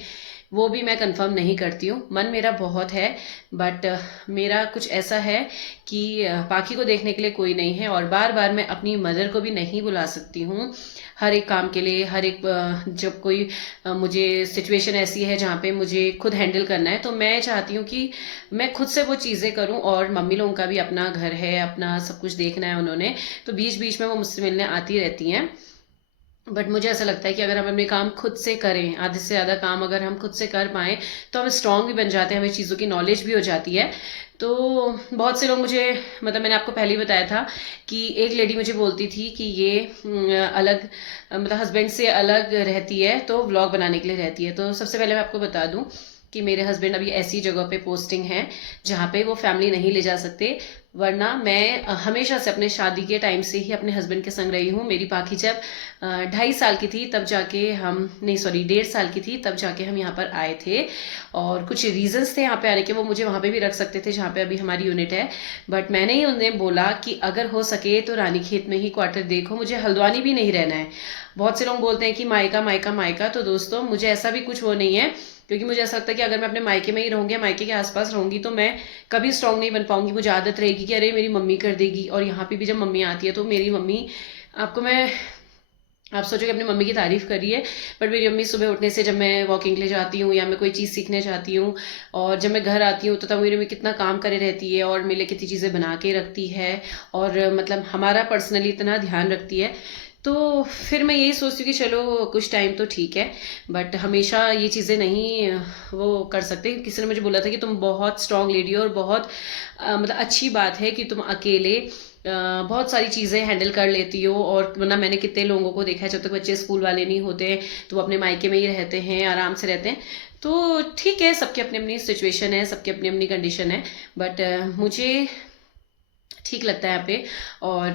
वो भी मैं कंफर्म नहीं करती हूँ। मन मेरा बहुत है, बट मेरा कुछ ऐसा है कि पाखी को देखने के लिए कोई नहीं है और बार बार मैं अपनी मदर को भी नहीं बुला सकती हूँ हर एक काम के लिए। हर एक जब कोई मुझे सिचुएशन ऐसी है जहाँ पे मुझे खुद हैंडल करना है तो मैं चाहती हूँ कि मैं खुद से वो चीज़ें करूँ। और मम्मी लोगों का भी अपना घर है, अपना सब कुछ देखना है उन्होंने, तो बीच बीच में वो मुझसे मिलने आती रहती हैं। बट मुझे ऐसा लगता है कि अगर हम अपने काम खुद से करें, आधे से ज़्यादा काम अगर हम खुद से कर पाएँ तो हम स्ट्रांग भी बन जाते हैं, हमें चीज़ों की नॉलेज भी हो जाती है। तो बहुत से लोग मुझे, मतलब मैंने आपको पहले ही बताया था कि एक लेडी मुझे बोलती थी कि ये अलग मतलब हस्बैंड से अलग रहती है तो व्लॉग बनाने के लिए रहती है। तो सबसे पहले मैं आपको बता दूं कि मेरे हस्बैंड अभी ऐसी जगह पे पोस्टिंग है जहाँ पे वो फैमिली नहीं ले जा सकते, वरना मैं हमेशा से अपने शादी के टाइम से ही अपने हस्बैंड के संग रही हूँ। मेरी पाखी जब 2.5 साल की थी तब जाके हम, नहीं सॉरी 1.5 साल की थी तब जाके हम यहाँ पर आए थे, और कुछ रीजंस थे यहाँ पे आने के। वो मुझे वहाँ पे भी रख सकते थे जहाँ पे अभी हमारी यूनिट है, बट मैंने ही उन्हें बोला कि अगर हो सके तो रानीखेत में ही क्वार्टर देखो, मुझे हल्द्वानी भी नहीं रहना है। बहुत से लोग बोलते हैं कि मायका मायका मायका, तो दोस्तों मुझे ऐसा भी कुछ वो नहीं है, क्योंकि मुझे ऐसा लगता है कि अगर मैं अपने मायके में ही रहूंगी, मायके के आसपास रहूंगी तो मैं कभी स्ट्रांग नहीं बन पाऊंगी। मुझे आदत रहेगी कि अरे मेरी मम्मी कर देगी, और यहाँ पे भी जब मम्मी आती है तो मेरी मम्मी, आपको मैं, आप सोचोगे अपनी मम्मी की तारीफ कर रही है, बट मेरी मम्मी सुबह उठने से जब मैं वॉकिंग के लिए जाती हूँ या मैं कोई चीज़ सीखने जाती हूँ और जब मैं घर आती हूँ तो तब मेरी मम्मी कितना काम करे रहती है और मेरे लिए कितनी चीज़ें बना के रखती है, और मतलब हमारा पर्सनली इतना ध्यान रखती है। तो फिर मैं यही सोचती हूँ कि चलो कुछ टाइम तो ठीक है, बट हमेशा ये चीज़ें नहीं वो कर सकते। किसी ने मुझे बोला था कि तुम बहुत स्ट्रांग लेडी हो और बहुत मतलब अच्छी बात है कि तुम अकेले बहुत सारी चीज़ें हैंडल कर लेती हो, और वरना मैंने कितने लोगों को देखा है जब तक बच्चे स्कूल वाले नहीं होते तो वो अपने मायके में ही रहते हैं, आराम से रहते हैं। तो ठीक है, सबकी अपनी अपनी सिचुएशन है, सबकी अपनी अपनी कंडीशन है, बट मुझे ठीक लगता है यहाँ पे। और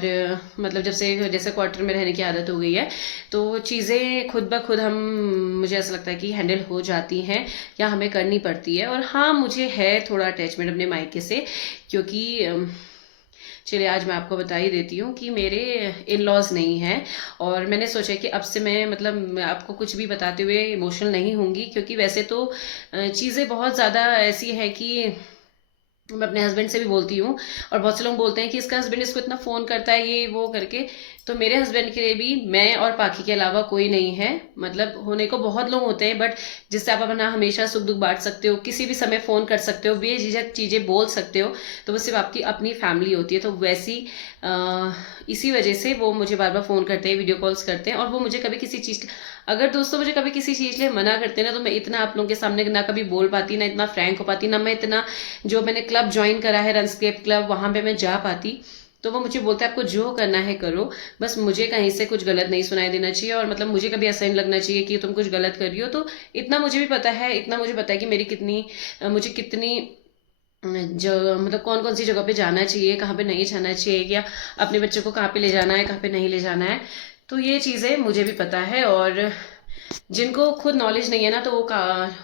मतलब जब से जैसे क्वार्टर में रहने की आदत हो गई है तो चीज़ें खुद ब खुद हम, मुझे ऐसा लगता है कि हैंडल हो जाती हैं या हमें करनी पड़ती है। और हाँ, मुझे है थोड़ा अटैचमेंट अपने मायके से, क्योंकि चलिए आज मैं आपको बता ही देती हूँ कि मेरे इन लॉज नहीं हैं। और मैंने सोचा कि अब से मैं मतलब मैं आपको कुछ भी बताते हुए इमोशनल नहीं होंगी, क्योंकि वैसे तो चीज़ें बहुत ज़्यादा ऐसी है कि मैं अपने हस्बैंड से भी बोलती हूँ, और बहुत से लोग बोलते हैं कि इसका हस्बैंड इसको इतना फ़ोन करता है ये वो करके। तो मेरे हस्बैंड के लिए भी मैं और पाखी के अलावा कोई नहीं है। मतलब होने को बहुत लोग होते हैं, बट जिससे आप अपना हमेशा सुख दुख बांट सकते हो, किसी भी समय फ़ोन कर सकते हो, बेझिझक चीज़ें बोल सकते हो, तो वो सिर्फ आपकी अपनी फैमिली होती है। तो वैसी इसी वजह से वो मुझे बार बार फ़ोन करते हैं, वीडियो कॉल्स करते हैं। और वो मुझे कभी किसी चीज़, अगर दोस्तों मुझे कभी किसी चीज़ के लिए मना करते हैं ना, तो मैं इतना आप लोगों के सामने ना कभी बोल पाती, ना इतना फ्रैंक हो पाती, ना मैं इतना, जो मैंने क्लब ज्वाइन करा है रनस्केप क्लब, वहाँ पे मैं जा पाती। तो वो मुझे बोलते हैं आपको जो करना है करो, बस मुझे कहीं से कुछ गलत नहीं सुनाई देना चाहिए, और मतलब मुझे कभी ऐसा नहीं लगना चाहिए कि तुम कुछ गलत कर रही हो। तो इतना मुझे भी पता है, इतना मुझे पता है कि मेरी कितनी मुझे कितनी जो मतलब कौन कौन सी जगह पे जाना चाहिए, कहाँ पे नहीं जाना चाहिए, या अपने बच्चों को कहाँ पे ले जाना है, कहाँ पे नहीं ले जाना है। तो ये चीज़ें मुझे भी पता है। और जिनको खुद नॉलेज नहीं है ना, तो वो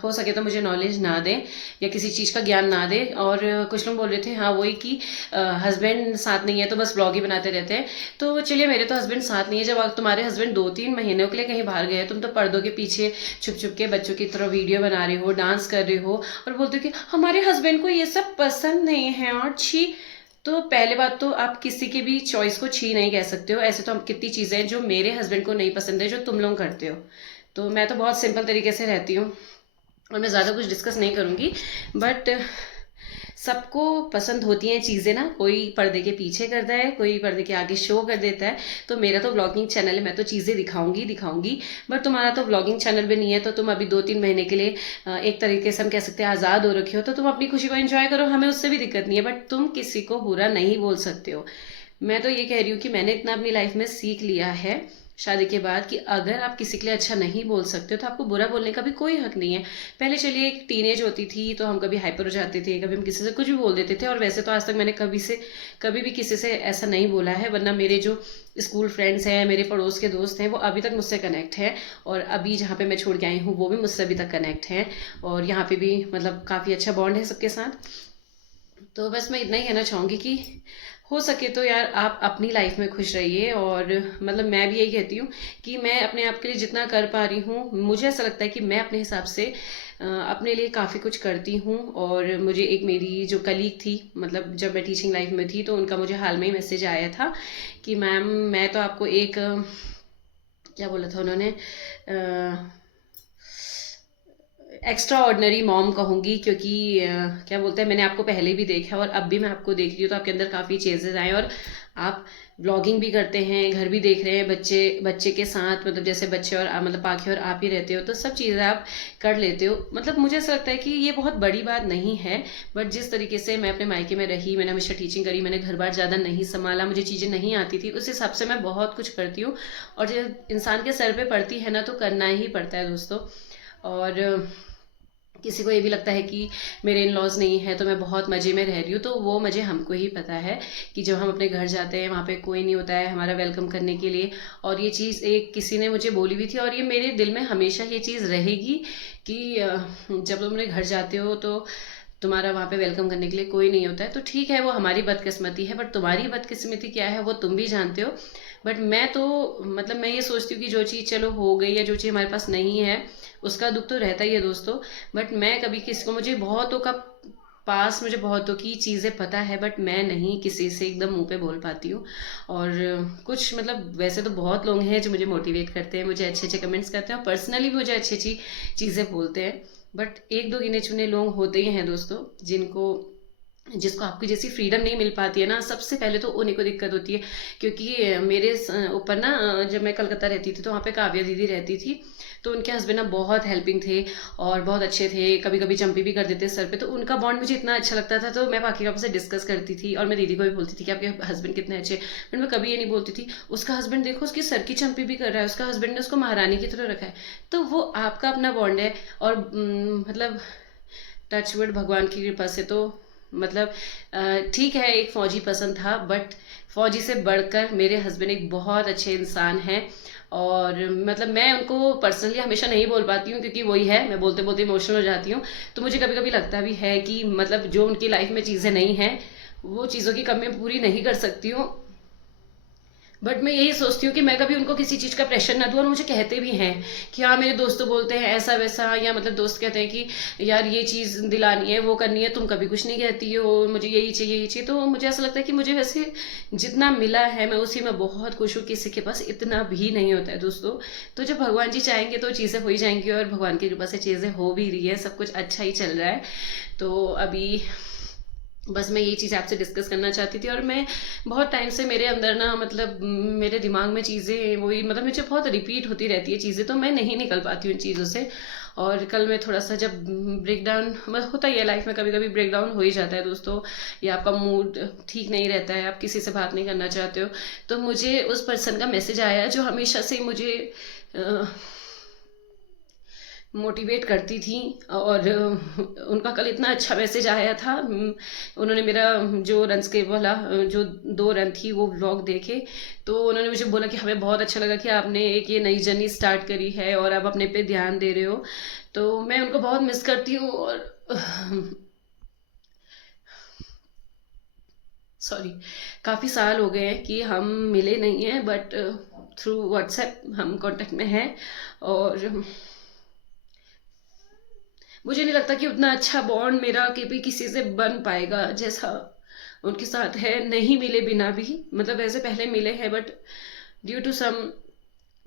हो सके तो मुझे नॉलेज ना दें या किसी चीज़ का ज्ञान ना दें। और कुछ लोग बोल रहे थे हाँ वही कि हस्बैंड साथ नहीं है तो बस ब्लॉग ही बनाते रहते हैं। तो चलिए, मेरे तो हस्बैंड साथ नहीं है। जब तुम्हारे हस्बैंड 2-3 महीनों के लिए कहीं बाहर गए, तुम तो पर्दों के पीछे छुप छुप के बच्चों की तरह वीडियो बना रहे हो, डांस कर रहे हो, और बोलते हो कि हमारे हस्बैंड को ये सब पसंद नहीं है और छी। तो पहले बात तो आप किसी की भी चॉइस को छी नहीं कह सकते हो। ऐसे तो हम कितनी चीज़ें हैं जो मेरे हस्बैंड को नहीं पसंद है जो तुम लोग करते हो। तो मैं तो बहुत सिंपल तरीके से रहती हूँ और मैं ज़्यादा कुछ डिस्कस नहीं करूँगी। बट सबको पसंद होती हैं चीज़ें ना, कोई पर्दे के पीछे करता है, कोई पर्दे के आगे शो कर देता है। तो मेरा तो व्लॉगिंग चैनल है, मैं तो चीज़ें दिखाऊंगी। बट तुम्हारा तो व्लॉगिंग चैनल भी नहीं है, तो तुम अभी 2-3 महीने के लिए एक तरीके से हम कह सकते हैं आज़ाद हो रखे हो। तो तुम अपनी खुशी को एंजॉय करो, हमें उससे भी दिक्कत नहीं है। बट तुम किसी को बुरा नहीं बोल सकते हो। मैं तो ये कह रही हूँ कि मैंने इतना अपनी लाइफ में सीख लिया है शादी के बाद कि अगर आप किसी के लिए अच्छा नहीं बोल सकते हो तो आपको बुरा बोलने का भी कोई हक नहीं है। पहले चलिए एक टीनेज होती थी तो हम कभी हाइपर हो जाते थे, कभी हम किसी से कुछ भी बोल देते थे। और वैसे तो आज तक मैंने कभी भी किसी से ऐसा नहीं बोला है। वरना मेरे जो स्कूल फ्रेंड्स हैं, मेरे पड़ोस के दोस्त हैं, वो अभी तक मुझसे कनेक्ट हैं। और अभी जहाँ पे मैं छोड़ के आई हूँ वो भी मुझसे अभी तक कनेक्ट हैं। और यहाँ पे भी मतलब काफ़ी अच्छा बॉन्ड है सबके साथ। तो बस मैं इतना ही कहना चाहूँगी कि हो सके तो यार आप अपनी लाइफ में खुश रहिए। और मतलब मैं भी यही कहती हूँ कि मैं अपने आप के लिए जितना कर पा रही हूँ, मुझे ऐसा लगता है कि मैं अपने हिसाब से अपने लिए काफ़ी कुछ करती हूँ। और मुझे एक मेरी जो कलीग थी, मतलब जब मैं टीचिंग लाइफ में थी, तो उनका मुझे हाल में ही मैसेज आया था कि मैम मैं तो आपको एक क्या बोला था उन्होंने, एक्स्ट्रा ऑर्डनरी मॉम कहूँगी। क्योंकि क्या बोलते हैं, मैंने आपको पहले भी देखा और अब भी मैं आपको देख रही हूँ, तो आपके अंदर काफ़ी चेंजेस आए। और आप व्लॉगिंग भी करते हैं, घर भी देख रहे हैं, बच्चे के साथ, मतलब जैसे बच्चे और मतलब पाखी और आप ही रहते हो, तो सब चीज़ें आप कर लेते हो। मतलब मुझे ऐसा लगता है कि ये बहुत बड़ी बात नहीं है। बट जिस तरीके से मैं अपने मायके में रही, मैंने हमेशा टीचिंग करी, मैंने घर बार ज़्यादा नहीं संभाला, मुझे चीज़ें नहीं आती थी, उस हिसाब से मैं बहुत कुछ करती हूँ। और जब इंसान के सर पे पड़ती है ना, तो करना ही पड़ता है दोस्तों। और किसी को ये भी लगता है कि मेरे इन लॉज नहीं है तो मैं बहुत मज़े में रह रही हूँ, तो वो मज़े हमको ही पता है कि जब हम अपने घर जाते हैं वहाँ पे कोई नहीं होता है हमारा वेलकम करने के लिए। और ये चीज़ एक किसी ने मुझे बोली भी थी, और ये मेरे दिल में हमेशा ये चीज़ रहेगी कि जब तुम अपने घर जाते हो तो तुम्हारा वहाँ पे वेलकम करने के लिए कोई नहीं होता है। तो ठीक है, वो हमारी बदकिस्मती है, बट तुम्हारी बदकिस्मती क्या है वो तुम भी जानते हो। बट मैं तो मतलब मैं ये सोचती हूँ कि जो चीज़ चलो हो गई या जो चीज़ हमारे पास नहीं है उसका दुख तो रहता ही है दोस्तों। बट मैं कभी किसी को, मुझे बहुतों की चीज़ें पता है, बट मैं नहीं किसी से एकदम मुंह पे बोल पाती हूँ। और कुछ मतलब वैसे तो बहुत लोग हैं जो मुझे मोटिवेट करते हैं, मुझे अच्छे अच्छे कमेंट्स करते हैं और पर्सनली भी मुझे अच्छी अच्छी चीज़ें बोलते हैं। बट एक दो गिने चुने लोग होते ही हैं दोस्तों जिसको आपकी जैसी फ्रीडम नहीं मिल पाती है ना, सबसे पहले तो उन्हीं को दिक्कत होती है। क्योंकि मेरे ऊपर ना, जब मैं कलकत्ता रहती थी तो वहाँ पे काव्या दीदी रहती थी, तो उनके हस्बैंड ना बहुत हेल्पिंग थे और बहुत अच्छे थे, कभी कभी चंपी भी कर देते सर पे। तो उनका बॉन्ड मुझे इतना अच्छा लगता था, तो मैं बाकी काफ़ी से डिस्कस करती थी और मैं दीदी को भी बोलती थी कि आपके हस्बैंड कितने अच्छे। बट मैं कभी ये नहीं बोलती थी उसका हस्बैंड देखो उसकी सर की चंपी भी कर रहा है, उसका हस्बैंड ने उसको महारानी की तरह रखा है। तो वो आपका अपना बॉन्ड है। और मतलब टचवुड भगवान की कृपा से तो मतलब ठीक है एक फौजी पसंद था, बट फौजी से बढ़कर मेरे हस्बैंड एक बहुत अच्छे इंसान हैं। और मतलब मैं उनको पर्सनली हमेशा नहीं बोल पाती हूँ, क्योंकि वही है, मैं बोलते बोलते इमोशनल हो जाती हूँ। तो मुझे कभी कभी लगता भी है कि मतलब जो उनकी लाइफ में चीज़ें नहीं हैं, वो चीज़ों की कमी पूरी नहीं कर सकती हूँ। बट मैं यही सोचती हूँ कि मैं कभी उनको किसी चीज़ का प्रेशर ना दूँ। और मुझे कहते भी हैं कि हाँ, मेरे दोस्त तो बोलते हैं ऐसा वैसा, या मतलब दोस्त कहते हैं कि यार ये चीज़ दिलानी है, वो करनी है, तुम कभी कुछ नहीं कहती हो, मुझे यही चाहिए यही चाहिए। तो मुझे ऐसा लगता है कि मुझे वैसे जितना मिला है मैं उसी में बहुत खुश हूँ, किसी के पास इतना भी नहीं होता है दोस्तों। तो जब भगवान जी चाहेंगे तो चीज़ें हो ही जाएंगी, और भगवान की कृपा से चीज़ें हो भी रही है, सब कुछ अच्छा ही चल रहा है। तो अभी बस मैं ये चीज़ आपसे डिस्कस करना चाहती थी। और मैं बहुत टाइम से मेरे अंदर ना मतलब मेरे दिमाग में चीज़ें वही मतलब मुझे बहुत रिपीट होती रहती है चीज़ें, तो मैं नहीं निकल पाती हूँ इन चीज़ों से। और कल मैं थोड़ा सा जब ब्रेक डाउन होता ही है लाइफ में, कभी कभी ब्रेक डाउन हो ही जाता है दोस्तों, या आपका मूड ठीक नहीं रहता है, आप किसी से बात नहीं करना चाहते हो। तो मुझे उस पर्सन का मैसेज आया जो हमेशा से मुझे मोटिवेट करती थी। और उनका कल इतना अच्छा मैसेज आया था। उन्होंने मेरा जो रन्स के वाला जो 2 रन थी वो व्लॉग देखे, तो उन्होंने मुझे बोला कि हमें बहुत अच्छा लगा कि आपने एक ये नई जर्नी स्टार्ट करी है और आप अपने पे ध्यान दे रहे हो। तो मैं उनको बहुत मिस करती हूँ। और सॉरी, काफ़ी साल हो गए हैं कि हम मिले नहीं हैं, बट थ्रू व्हाट्सएप हम कांटेक्ट में हैं। और मुझे नहीं लगता कि उतना अच्छा बॉन्ड मेरा कभी किसी से बन पाएगा जैसा उनके साथ है। नहीं मिले बिना भी, मतलब ऐसे पहले मिले हैं, but due to some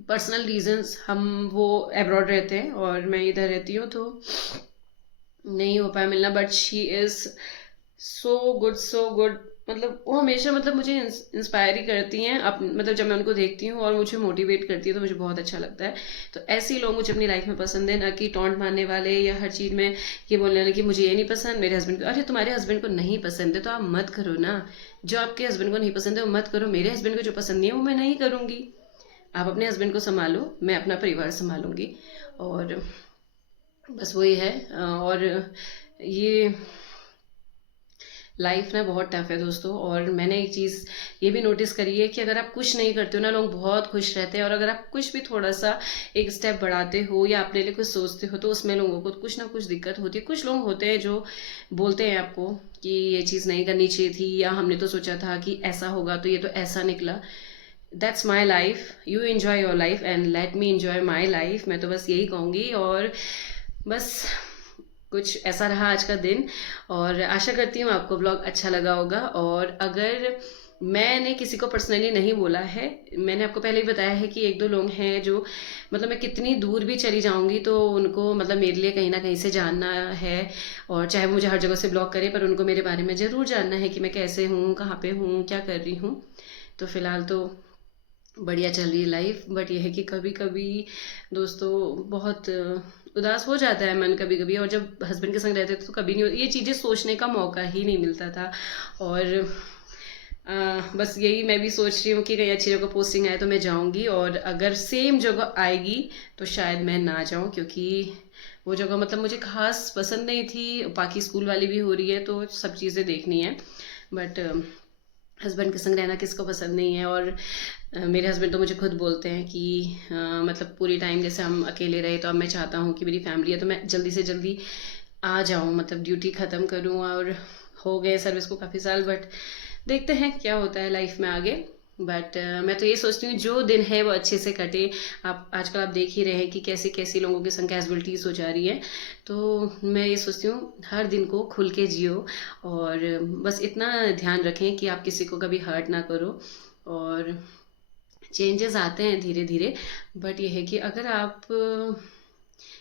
personal reasons हम वो अब्रॉड रहते हैं और मैं इधर रहती हूँ, तो नहीं हो पाया मिलना। But she is so good, so good. मतलब वो हमेशा मतलब मुझे इंस्पायर ही करती हैं, अब मतलब जब मैं उनको देखती हूँ और मुझे मोटिवेट करती है तो मुझे बहुत अच्छा लगता है। तो ऐसे ही लोग मुझे अपनी लाइफ में पसंद है, ना कि टॉन्ट मारने वाले या हर चीज़ में ये बोलने वाले कि मुझे ये नहीं पसंद, मेरे हस्बैंड को। अरे तुम्हारे हस्बैंड को नहीं पसंद है तो आप मत करो ना। जो आपके हस्बैंड को नहीं पसंद है वो मत करो। मेरे हस्बैंड को जो पसंद नहीं है वो मैं नहीं करूँगी। आप अपने हस्बैंड को संभालो, मैं अपना परिवार संभालूंगी। और बस वही है। और ये लाइफ ना बहुत टफ है दोस्तों। और मैंने एक चीज़ ये भी नोटिस करी है कि अगर आप कुछ नहीं करते हो ना, लोग बहुत खुश रहते हैं। और अगर आप कुछ भी थोड़ा सा एक स्टेप बढ़ाते हो या अपने लिए कुछ सोचते हो, तो उसमें लोगों को कुछ ना कुछ दिक्कत होती है। कुछ लोग होते हैं जो बोलते हैं आपको कि ये चीज़ नहीं करनी चाहिए थी, या हमने तो सोचा था कि ऐसा होगा तो ये तो ऐसा निकला। That's my life, you enjoy your life and let me enjoy my life. मैं तो बस यही कहूँगी। और बस कुछ ऐसा रहा आज का दिन। और आशा करती हूँ आपको ब्लॉग अच्छा लगा होगा। और अगर मैंने किसी को पर्सनली नहीं बोला है, मैंने आपको पहले ही बताया है कि 1-2 लोग हैं जो मतलब मैं कितनी दूर भी चली जाऊंगी तो उनको मतलब मेरे लिए कहीं ना कहीं से जानना है। और चाहे वो मुझे हर जगह से ब्लॉक करे, पर उनको मेरे बारे में ज़रूर जानना है कि मैं कैसे हूँ, कहाँ पे हूँ, क्या कर रही हूँ। तो फिलहाल तो बढ़िया चल रही है लाइफ। बट ये है कि कभी कभी दोस्तों बहुत उदास हो जाता है मन कभी कभी। और जब हस्बैंड के संग रहते थे तो कभी नहीं, ये चीज़ें सोचने का मौका ही नहीं मिलता था। और बस यही मैं भी सोच रही हूँ कि कहीं अच्छी जगह पोस्टिंग आए तो मैं जाऊँगी। और अगर सेम जगह आएगी तो शायद मैं ना जाऊँ, क्योंकि वो जगह मतलब मुझे खास पसंद नहीं थी। बाकी स्कूल वाली भी हो रही है तो सब चीज़ें देखनी है। बट हस्बैंड के संग रहना किसको पसंद नहीं है। और मेरे हस्बैंड तो मुझे खुद बोलते हैं कि मतलब पूरी टाइम जैसे हम अकेले रहे, तो अब मैं चाहता हूँ कि मेरी फैमिली है तो मैं जल्दी से जल्दी आ जाऊँ, मतलब ड्यूटी ख़त्म करूँ। और हो गए सर्विस को काफ़ी साल, बट देखते हैं क्या होता है लाइफ में आगे। बट मैं तो ये सोचती हूँ जो दिन है वो अच्छे से कटे। आप आजकल आप देख ही रहे हैं कि कैसे कैसी लोगों के संग कैजुअलिटीज़ हो जा रही है। तो मैं ये सोचती हूँ हर दिन को खुल के जियो। और बस इतना ध्यान रखें कि आप किसी को कभी हर्ट ना करो। और चेंजेस आते हैं धीरे धीरे, बट ये है कि अगर आप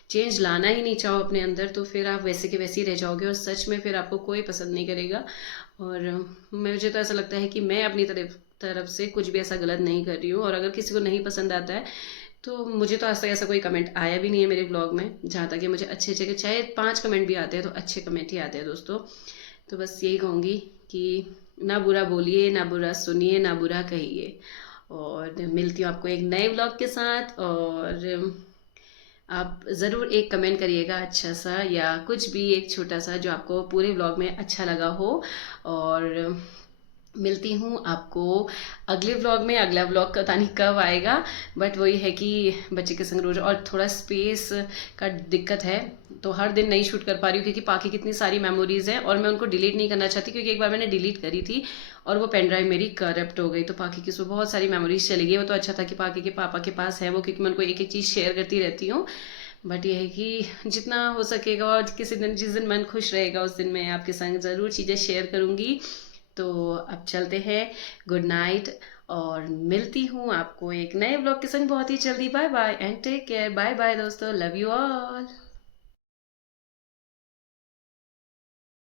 चेंज लाना ही नहीं चाहो अपने अंदर तो फिर आप वैसे के वैसे ही रह जाओगे, और सच में फिर आपको कोई पसंद नहीं करेगा। और मुझे तो ऐसा लगता है कि मैं अपनी तरफ से कुछ भी ऐसा गलत नहीं कर रही हूँ। और अगर किसी को नहीं पसंद आता है तो मुझे तो आज तक ऐसा कोई कमेंट आया भी नहीं है मेरे ब्लॉग में। जहाँ तक कि मुझे अच्छे अच्छे, चाहे 5 कमेंट भी आते हैं तो अच्छे कमेंट ही आते हैं दोस्तों। तो बस यही कहूँगी कि ना बुरा बोलिए, ना बुरा सुनिए, ना बुरा कहिए। और मिलती हूँ आपको एक नए व्लॉग के साथ। और आप ज़रूर एक कमेंट करिएगा अच्छा सा, या कुछ भी एक छोटा सा जो आपको पूरे व्लॉग में अच्छा लगा हो। और मिलती हूँ आपको अगले व्लॉग में। अगला व्लॉग पता नहीं कब आएगा, बट वही है कि बच्चे के संग रोज और थोड़ा स्पेस का दिक्कत है, तो हर दिन नहीं शूट कर पा रही हूँ क्योंकि पाकि कितनी सारी मेमोरीज़ हैं और मैं उनको डिलीट नहीं करना चाहती, क्योंकि एक बार मैंने डिलीट करी थी और वो पेन ड्राइव मेरी करप्ट हो गई, तो पाकि की उसमें बहुत सारी मेमोरीज चली गई। वो तो अच्छा था कि पाकि के पापा के पास है वो, क्योंकि मैं उनको एक एक चीज़ शेयर करती रहती हूँ। बट ये है कि जितना हो सकेगा और किसी दिन जिस दिन मन खुश रहेगा उस दिन मैं आपके संग ज़रूर चीज़ें शेयर करूँगी। तो अब चलते हैं, गुड नाइट, और मिलती हूँ आपको एक नए ब्लॉग के संग बहुत ही जल्दी। Bye bye and take care. Bye bye दोस्तों, लव यू ऑल।